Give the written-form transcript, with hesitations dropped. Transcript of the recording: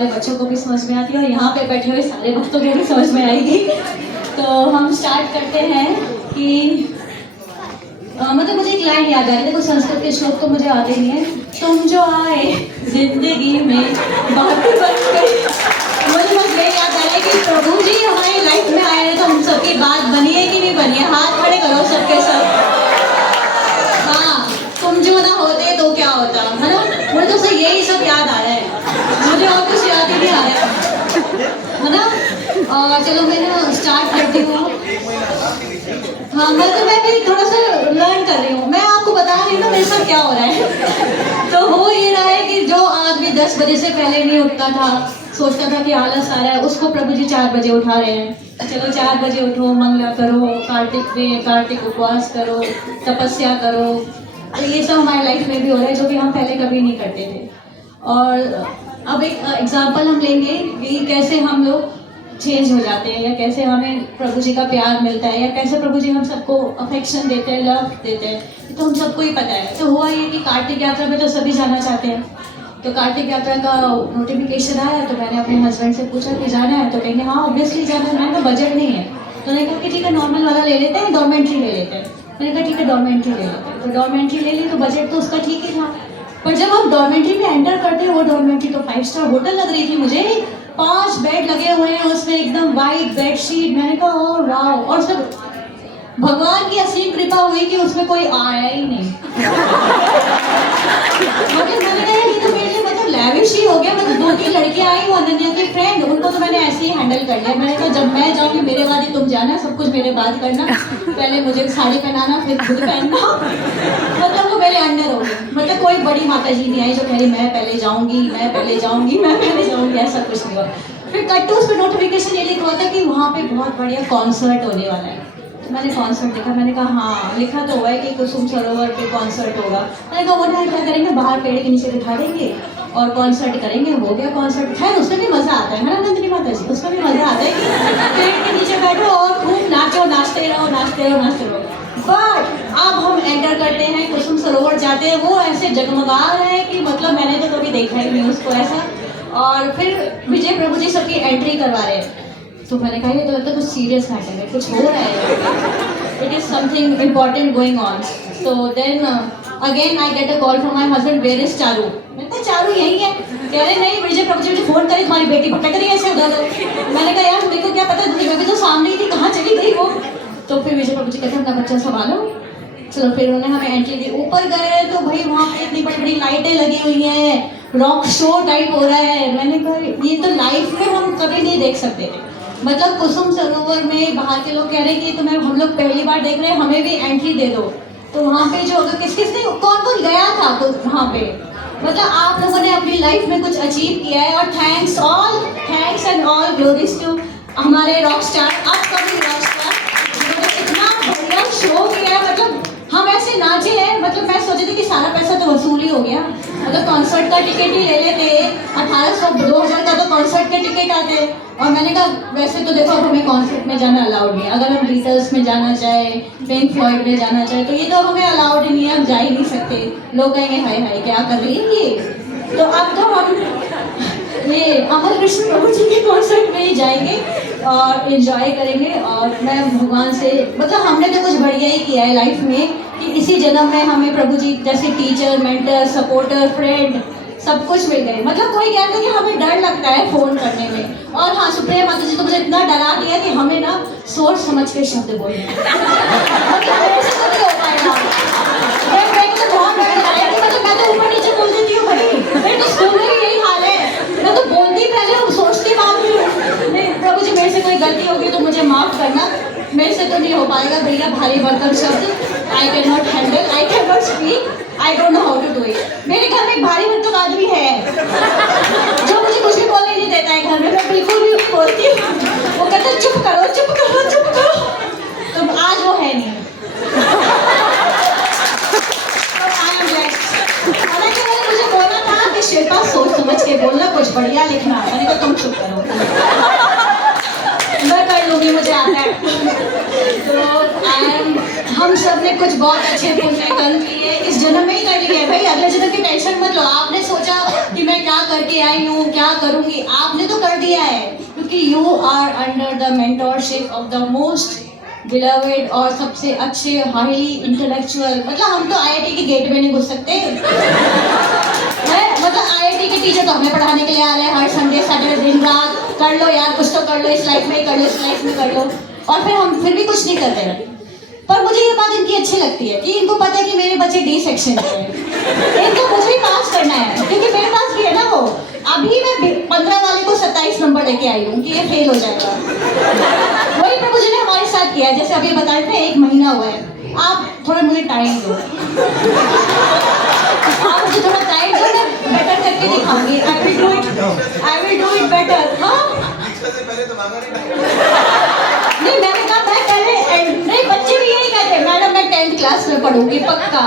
हमारे बच्चों को भी समझ में आती है और यहाँ पे बैठे हुए सारे भक्तों को भी समझ में आएगी। तो हम स्टार्ट करते हैं कि मतलब मुझे एक लाइन याद आ रही है, देखो संस्कृत के श्लोक तो मुझे आते नहीं है। तुम जो आए जिंदगी में बात बन गई, मुझे बस ये याद आ रहा है कि प्रभु जी हमारी लाइफ में आए हैं तो हम सबकी बात बनी है कि नहीं बनी है, हाथ खड़े करो सबके सब। हाँ, तुम जो ना होते तो क्या होता, है ना। मुझे तो सिर्फ यही सब याद आ रहा है, मुझे और कुछ याद ही नहीं आ रहा है ना। और चलो मैं स्टार्ट करती हूँ। हाँ मतलब मैं भी थोड़ा सा लर्न कर रही हूँ, मैं आपको बता रही हूँ ना मेरे साथ क्या हो रहा है। तो हो ये रहा है कि जो आदमी 10 बजे से पहले नहीं उठता था, सोचता था कि आलस आ रहा है, उसको प्रभु जी 4 बजे उठा रहे हैं। चलो 4 बजे उठो, मंगला करो, कार्तिक उपवास करो, तपस्या करो। तो ये सब हमारी लाइफ में भी हो रहा है जो कि हम पहले कभी नहीं करते थे। और अब एक एग्जाम्पल हम लेंगे कि कैसे हम लोग चेंज हो जाते हैं, या कैसे हमें प्रभु जी का प्यार मिलता है, या कैसे प्रभु जी हम सबको अफेक्शन देते हैं, लव देते हैं। तो हम सबको ही पता है। तो हुआ ये कि कार्तिक यात्रा में तो सभी जाना चाहते हैं। तो कार्तिक यात्रा का नोटिफिकेशन आया तो मैंने अपने हस्बैंड से पूछा कि जाना है, तो कहेंगे हाँ ऑब्वियसली जाना है। मैंने कहा बजट नहीं है, तो मैंने कहा कि ठीक है नॉर्मल वाला ले लेते हैं, डॉर्मेंट्री ले लेते हैं। मैंने कहा ठीक है डॉर्मेंट्री ले लेते हैं। तो डॉर्मेंट्री ले ली, तो बजट तो उसका ठीक ही था। पर जब हम डॉर्मेंट्री में एंटर करते हैं, वो डॉर्मेंट्री तो 5 स्टार होटल लग रही थी मुझे। 5 बेड लगे हुए हैं उसमें, एकदम वाइट बेडशीट। मैंने कहा ओ वाओ। और सब भगवान की असीम कृपा हुई कि उसमें कोई आया ही नहीं। मतलब मैंने कहा ये तो मेरे लिए मतलब लैविश ही हो गया। मतलब 2-3 लड़कियां आई, वो अनन्या की फ्रेंड, उनको तो मैंने ऐसे ही हैंडल कर लिया। मैंने कहा जब मैं जाऊंगी मेरे बाद ही तुम जाना, सब कुछ मेरे बाद करना, पहले मुझे साड़ी पहनाना फिर खुद पहनना। मतलब वो मेरे अंडर हो गए। मतलब कोई बड़ी माता जी नहीं आई जो कह रही मैं पहले जाऊंगी, मैं पहले जाऊंगी, मैं पहले जाऊंगी, ऐसा कुछ नहीं हुआ। फिर कट टू उस पर नोटिफिकेशन ये लिखा हुआ था कि वहाँ पे बहुत बढ़िया कॉन्सर्ट होने वाला है। तो मैंने कॉन्सर्ट देखा, मैंने कहा हाँ लिखा तो हुआ है कि कुसुम सरोवर पे कॉन्सर्ट होगा। मैंने कहा वो ना क्या करेंगे, बाहर पेड़ के नीचे बिठा देंगे और कॉन्सर्ट करेंगे, हो गया कॉन्सर्ट। खैर उसमें भी मजा आता है ना नंदिनी माता जी, उसमें भी मजा आता है कि पेड़ के नीचे बैठो और खूब नाचो, नाचते रहो, नाचते रहो, नाचते रहो। बट अब हम एंटर करते हैं, कुसुम सरोवर जाते हैं, वो ऐसे जगमगा रहे हैं कि मतलब मैंने तो कभी देखा ही नहीं उसको ऐसा। और फिर विजय प्रभु जी सबकी एंट्री करवा रहे हैं। तो मैंने कहा ये तो लगता है कुछ सीरियस मैटर है, कुछ हो रहा है, it is something important going on. So then again I get a call from my husband, where is Charu. मैंने कहा चारू यही है। कह रहे नहीं विजय प्रभु जी मुझे फोन करे तुम्हारी बेटी भटक रही है ऐसे उधर। मैंने कहा यार मेरे को क्या पता, मेरी बेटी तो सामने ही थी, कहाँ चली गई वो। तो फिर विजय प्रभु जी कहते हैं अपना बच्चा संभालो। चलो फिर उन्होंने हमें एंट्री दी। ऊपर गए तो भाई वहाँ पे इतनी बड़ी बड़ी लाइटें लगी हुई हैं, रॉक शो टाइप हो रहा है। मैंने कहा ये तो लाइफ में हम कभी नहीं देख सकते थे। मतलब कुसुम सरोवर में बाहर के लोग कह रहे हैं कि तुम्हें हम लोग पहली बार देख रहे हैं, हमें भी एंट्री दे दो। तो वहाँ पे जो अगर किस किसने कौन कौन गया था तो वहाँ पे मतलब आप लोगों ने अपनी लाइफ में कुछ अचीव किया है। और thanks and all glories to हमारे rock star, upcoming rock star, जिन्होंने इतना बढ़िया शो किया है। मतलब हम ऐसे नाचे हैं, मतलब मैं सोची थी कि सारा पैसा तो वसूल ही हो गया, मतलब कॉन्सर्ट का टिकट ही ले लेते। 1800-2000 का तो कॉन्सर्ट के टिकट आते। और मैंने कहा वैसे तो देखो अब हमें कॉन्सर्ट में जाना अलाउड नहीं है, अगर हम बीटल्स में जाना चाहे, पिंक फ्लॉयड में जाना चाहे, तो ये तो हमें अलाउड ही नहीं है, हम जा ही नहीं सकते। लोग कहेंगे हाय हाय क्या कर रही है ये। तो अब तो हम ये अमर कृष्ण प्रभु जी के कॉन्सर्ट में ही जाएंगे और एंजॉय करेंगे। और मैं भगवान से मतलब हमने तो कुछ बढ़िया ही किया है लाइफ में कि इसी जन्म में हमें प्रभु जी जैसे टीचर, मेंटर, सपोर्टर, फ्रेंड सब कुछ मिल गए। मतलब कोई कहता है कि हमें डर लगता है फोन करने में, और हाँ सुप्रिया माता जी तो मुझे इतना डरा दिया कि हमें ना सोच समझ के शब्द बोलना मतलब ऐसे तो नहीं हो पाएगा। मैं तो बहुत डर लगा है कि मतलब मैं तो ऊपर नीचे बोल देती हूँ भाई, मेरे तो स्कूल में भी यही हाल है, मैं तो बोलती पहले हूँ सोचती बाद में। नहीं प्रभु जी मेरे से कोई गलती होगी तो मुझे माफ करना, मेरे से तो नहीं हो पाएगा भैया भारी भरकम शब्द। I can not handle, I can not speak, I don't know how to do it. मेरे घर में एक भारी भरकम आदमी है जो मुझे कुछ भी बोलने नहीं देता है घर में, मैं बिल्कुल भी नहीं बोलती हूँ। वो कहता है चुप करो चुप करो चुप करो। तो आज वो है नहीं। हालांकि मैंने मुझे बोला था कि शिल्पा सोच समझ के बोलना, कुछ बढ़िया लिखना। मैंने कहा तुम चुप करो, मैं कर लूंगी, मुझे से आता है। तो हम सब ने कुछ बहुत अच्छे पुण्य कर्म किए, इस जन्म में ही कर लिए भाई, अगले जन्म की टेंशन मत लो। आपने सोचा कि मैं क्या करके आई हूँ, क्या करूँगी, आपने तो कर दिया है, क्योंकि you are under the mentorship of the most beloved और सबसे अच्छे हाईली इंटेलेक्चुअल, मतलब हम तो आईआईटी के गेट में नहीं घुस सकते है, मतलब आईआईटी के टीचर तो हमें पढ़ाने के लिए आ रहे हैं हर संडे सैटरडे, दिन रात कर लो यार, कुछ तो कर लो, इस लाइफ में कर लो, इस लाइफ में कर लो, और फिर हम फिर भी कुछ नहीं करते। पर मुझे ये बात इनकी अच्छी लगती है कि इनको पता है कि मेरे बच्चे डी सेक्शन के हैं, इनको मुझे भी पास करना है, क्योंकि मेरे पास भी है ना वो। अभी मैं 15 वाले को 27 नंबर लेके आई हूँ कि ये फेल हो जाएगा। वही प्रभु जी ने हमारे साथ किया है, जैसे अभी बता रहे थे 1 महीना हुआ है, आप थोड़ा मुझे टाइम दो, आप मुझे थोड़ा टाइम दो, मैं बेटर करके दिखाऊंगी। I will do it better. हाँ नहीं, मैंने कहा मैं पहले, नहीं बच्चे भी यही कहते हैं मैडम मैं 10th क्लास में पढ़ूंगी पक्का।